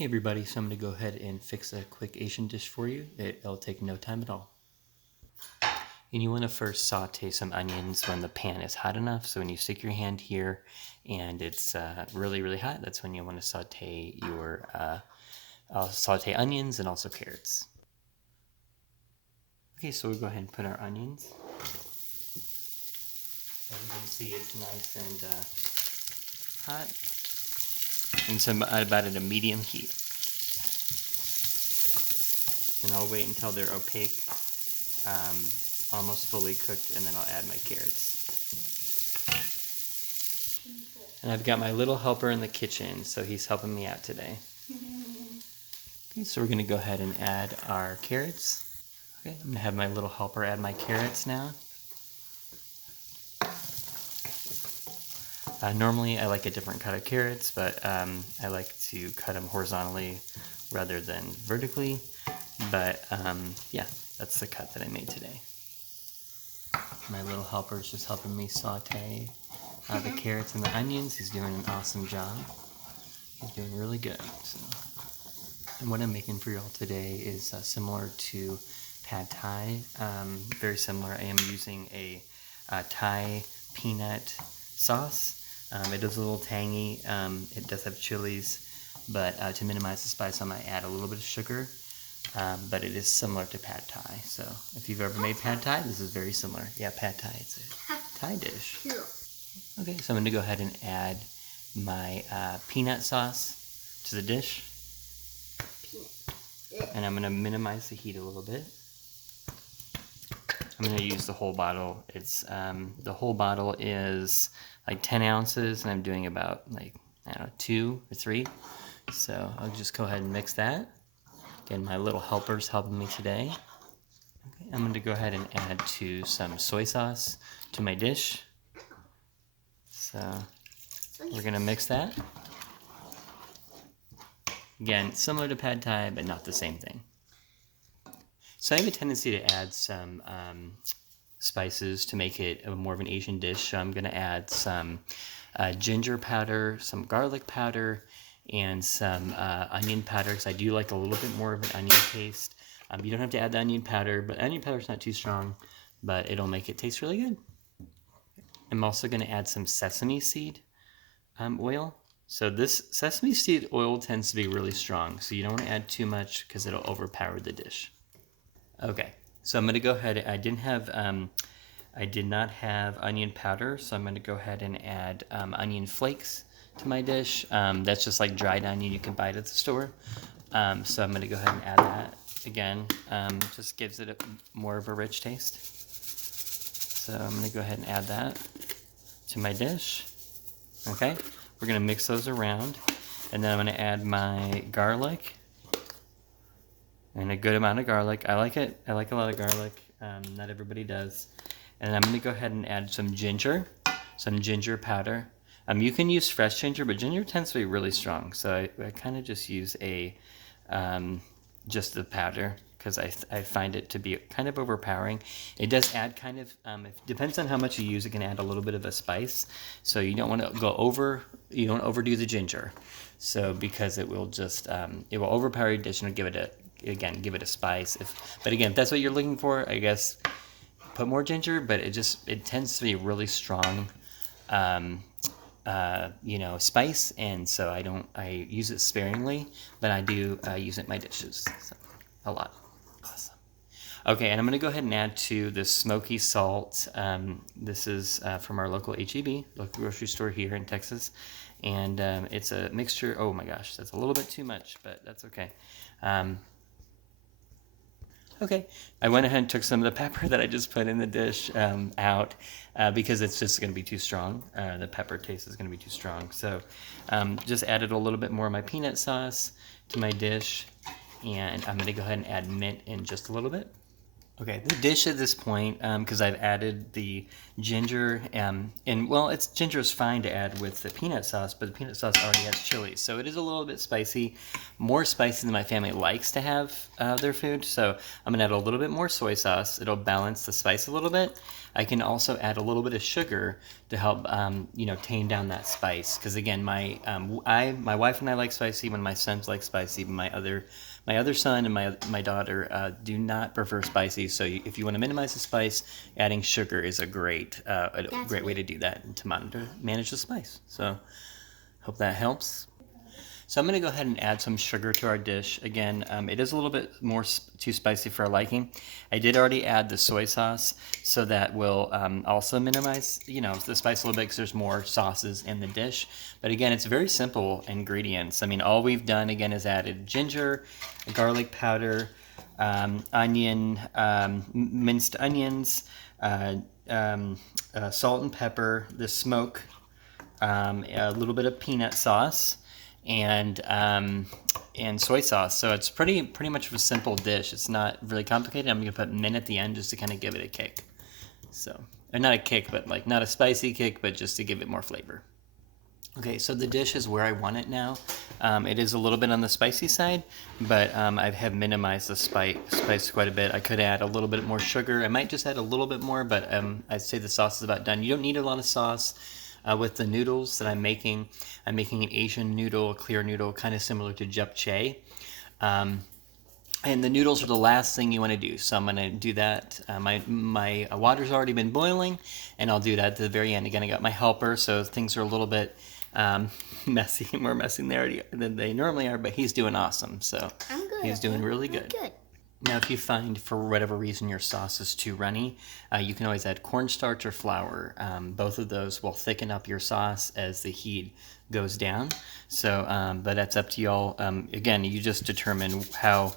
Hey everybody, so I'm going to go ahead and fix a quick Asian dish for you. It'll take no time at all. And you want to first saute some onions when the pan is hot enough. So when you stick your hand here and it's really, really hot, that's when you want to saute your saute onions and also carrots. Okay, so we'll go ahead and put our onions. As you can see, it's nice and hot. And so about at a medium heat. And I'll wait until they're opaque, almost fully cooked, and then I'll add my carrots. And I've got my little helper in the kitchen, so he's helping me out today. Okay, so we're going to go ahead and add our carrots. Okay, I'm going to have my little helper add my carrots now. Normally I like a different cut of carrots, but I like to cut them horizontally rather than vertically. But yeah, that's the cut that I made today. My little helper is just helping me saute the carrots and the onions. He's doing an awesome job. He's doing really good. So. And what I'm making for y'all today is similar to pad thai. Very similar. I am using a Thai peanut sauce. It is a little tangy. It does have chilies, but to minimize the spice, I might add a little bit of sugar. But it is similar to pad thai. So if you've ever made pad thai, this is very similar. Yeah, pad thai. It's a Thai dish. Okay, so I'm going to go ahead and add my peanut sauce to the dish. And I'm going to minimize the heat a little bit. I'm going to use the whole bottle. It's the whole bottle is like 10 ounces, and I'm doing about like, I don't know, 2 or 3. So I'll just go ahead and mix that. Again, my little helper's helping me today. Okay, I'm going to go ahead and add some soy sauce to my dish. So we're going to mix that. Again, similar to pad thai, but not the same thing. So I have a tendency to add some spices to make it more of an Asian dish. So I'm going to add some ginger powder, some garlic powder, and some onion powder, because I do like a little bit more of an onion taste. You don't have to add the onion powder, but onion powder is not too strong, but it'll make it taste really good. I'm also going to add some sesame seed oil. So this sesame seed oil tends to be really strong, so you don't want to add too much because it'll overpower the dish. Okay, so I'm going to go ahead. I did not have onion powder, so I'm going to go ahead and add onion flakes to my dish. That's just like dried onion you can buy it at the store. So I'm going to go ahead and add that. Again, just gives it more of a rich taste. So I'm going to go ahead and add that to my dish. Okay, we're going to mix those around, and then I'm going to add my garlic. And a good amount of garlic. I like it. I like a lot of garlic. Not everybody does. And I'm going to go ahead and add some ginger powder. You can use fresh ginger, but ginger tends to be really strong. So I kind of just use just the powder, because I find it to be kind of overpowering. It does add kind of, it depends on how much you use, it can add a little bit of a spice. So you don't want to you don't overdo the ginger. So because it will just, it will overpower your dish and give it a spice. But again, if that's what you're looking for, I guess put more ginger, but it tends to be really strong, spice, and so I use it sparingly, but I do use it in my dishes, so, a lot. Awesome. Okay, and I'm going to go ahead and add to the smoky salt. This is from our local HEB, local grocery store here in Texas, and it's a mixture. Oh my gosh, that's a little bit too much, but that's okay. Okay, I went ahead and took some of the pepper that I just put in the dish out because it's just going to be too strong. The pepper taste is going to be too strong. So just added a little bit more of my peanut sauce to my dish, and I'm going to go ahead and add mint in just a little bit. Okay, the dish at this point, because I've added the ginger, ginger is fine to add with the peanut sauce, but the peanut sauce already has chili, so it is a little bit spicy, more spicy than my family likes to have their food, so I'm going to add a little bit more soy sauce. It'll balance the spice a little bit. I can also add a little bit of sugar to help you know, tame down that spice. Because again, my wife and I like spicy. When my sons like spicy, my other son and my daughter do not prefer spicy. So if you want to minimize the spice, adding sugar is a great way to do that and to manage the spice. So hope that helps. So I'm going to go ahead and add some sugar to our dish. Again, it is a little bit more too spicy for our liking. I did already add the soy sauce, so that will also minimize, you know, the spice a little bit because there's more sauces in the dish. But again, it's very simple ingredients. I mean, all we've done again is added ginger, garlic powder, onion, minced onions, salt and pepper, the smoke, a little bit of peanut sauce, and soy sauce. So it's pretty much of a simple dish. It's not really complicated. I'm gonna put mint at the end just to kind of give it a kick. So, or not a kick, but like not a spicy kick, but just to give it more flavor. Okay, so the dish is where I want it now. It is a little bit on the spicy side, but I have minimized the spice quite a bit. I could add a little bit more sugar. I might just add a little bit more, but I'd say the sauce is about done. You don't need a lot of sauce. With the noodles that I'm making an Asian noodle, a clear noodle, kind of similar to japchae. And the noodles are the last thing you want to do. So I'm going to do that. My water's already been boiling, and I'll do that at the very end. Again, I got my helper, so things are a little bit messy, more messy than they normally are, but he's doing awesome. So I'm good. He's doing really good. Good. Now, if you find for whatever reason your sauce is too runny, you can always add cornstarch or flour. Both of those will thicken up your sauce as the heat goes down. So, but that's up to y'all. Again, you just determine how,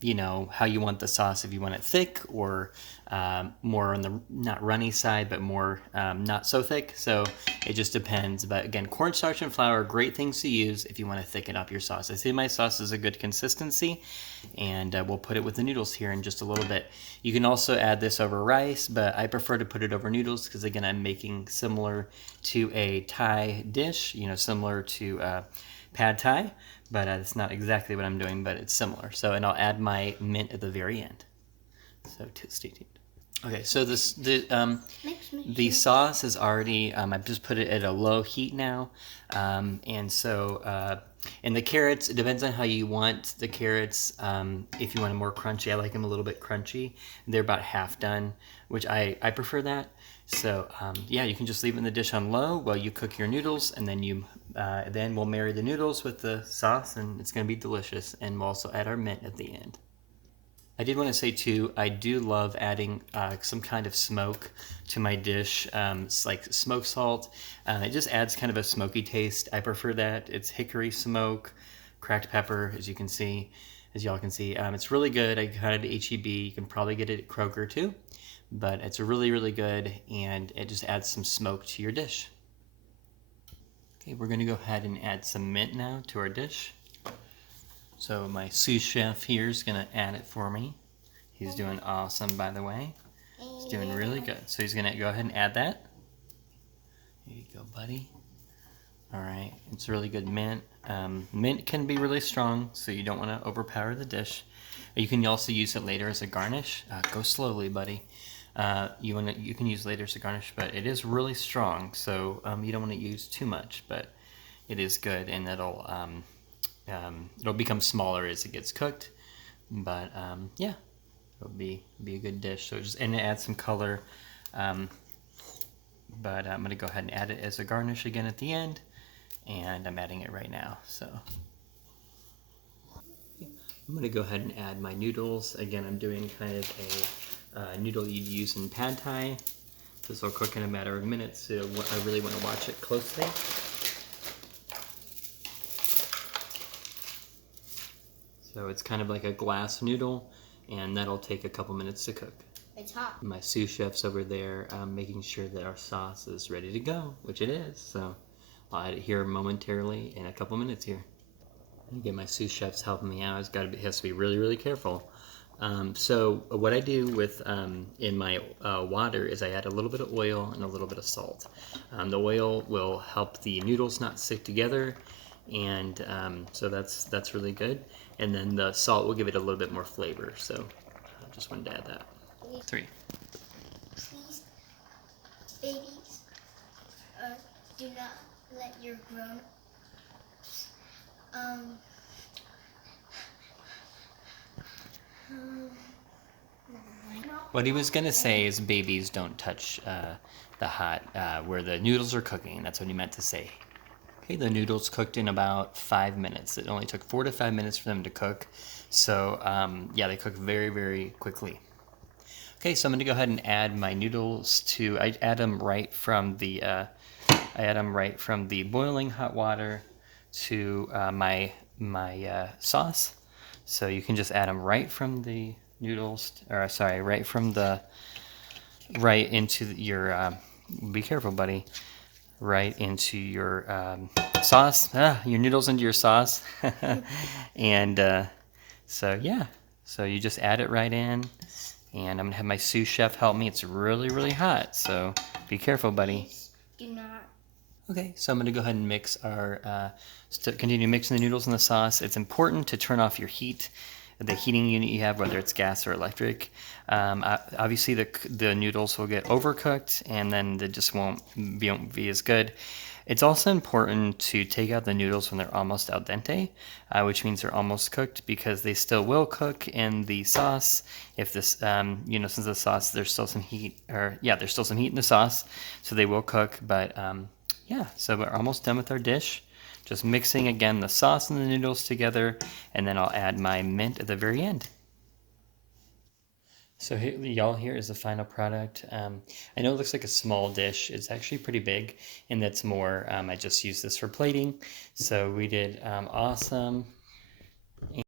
you know, how you want the sauce. If you want it thick or more on the not runny side, but more not so thick. So it just depends. But again, cornstarch and flour are great things to use if you want to thicken up your sauce. I say my sauce is a good consistency, and we'll put it with the noodles here in just a little bit. You can also add this over rice, but I prefer to put it over noodles because again, I'm making similar to a Thai dish, you know, similar to pad Thai, but it's not exactly what I'm doing, but it's similar. So, and I'll add my mint at the very end. So stay tuned. Okay, so the sauce is already, I've just put it at a low heat now. And so, and the carrots, it depends on how you want the carrots. If you want them more crunchy, I like them a little bit crunchy. They're about half done, which I prefer that. So, yeah, you can just leave it in the dish on low while you cook your noodles, and then we'll marry the noodles with the sauce, and it's going to be delicious. And we'll also add our mint at the end. I did want to say too, I do love adding some kind of smoke to my dish. It's like smoke salt. It just adds kind of a smoky taste. I prefer that. It's hickory smoke, cracked pepper, as y'all can see. It's really good. I got it at HEB. You can probably get it at Kroger too. But it's really, really good, and it just adds some smoke to your dish. Okay, we're going to go ahead and add some mint now to our dish. So my sous chef here is going to add it for me. He's doing awesome, by the way. He's doing really good. So he's going to go ahead and add that. Here you go, buddy. All right, it's really good mint. Mint can be really strong, so you don't want to overpower the dish. You can also use it later as a garnish. Go slowly, buddy. You can use later as a garnish, but it is really strong, so you don't want to use too much. But it is good, and it'll become smaller as it gets cooked. But yeah, it'll be a good dish. So and it adds some color. But I'm gonna go ahead and add it as a garnish again at the end, and I'm adding it right now. So I'm gonna go ahead and add my noodles. Again, I'm doing kind of a noodle you'd use in pad Thai. This will cook in a matter of minutes, so I really want to watch it closely. So it's kind of like a glass noodle, and that'll take a couple minutes to cook. It's hot. My sous chef's over there making sure that our sauce is ready to go, which it is. So I'll add it here momentarily in a couple minutes here. And again, my sous chef's helping me out. He has to be really, really careful. So what I do with in my water is I add a little bit of oil and a little bit of salt. The oil will help the noodles not stick together, and so that's really good. And then the salt will give it a little bit more flavor. So I just wanted to add that. 3. Please, babies. Do not let your grown What he was gonna say is babies don't touch the hot where the noodles are cooking. That's what he meant to say. Okay, the noodles cooked in about 5 minutes. It only took 4 to 5 minutes for them to cook. So yeah, they cook very, very quickly. Okay, so I'm gonna go ahead and add my noodles to. I add them right from the boiling hot water to my sauce. So you can just add them right from the noodles, or sorry, right into your. Be careful, buddy. Right into your sauce. Your noodles into your sauce, and so yeah. So you just add it right in, and I'm gonna have my sous chef help me. It's really, really hot, so be careful, buddy. do not. Okay, so I'm going to go ahead and mix our, continue mixing the noodles in the sauce. It's important to turn off your heat, the heating unit you have, whether it's gas or electric. Obviously, the noodles will get overcooked, and then they just won't be as good. It's also important to take out the noodles when they're almost al dente, which means they're almost cooked, because they still will cook in the sauce. If this, since the sauce, there's still some heat, there's still some heat in the sauce, so they will cook, but yeah, so we're almost done with our dish. Just mixing again the sauce and the noodles together, and then I'll add my mint at the very end. So y'all, here is the final product. I know it looks like a small dish. It's actually pretty big, and that's more, I just used this for plating. So we did awesome.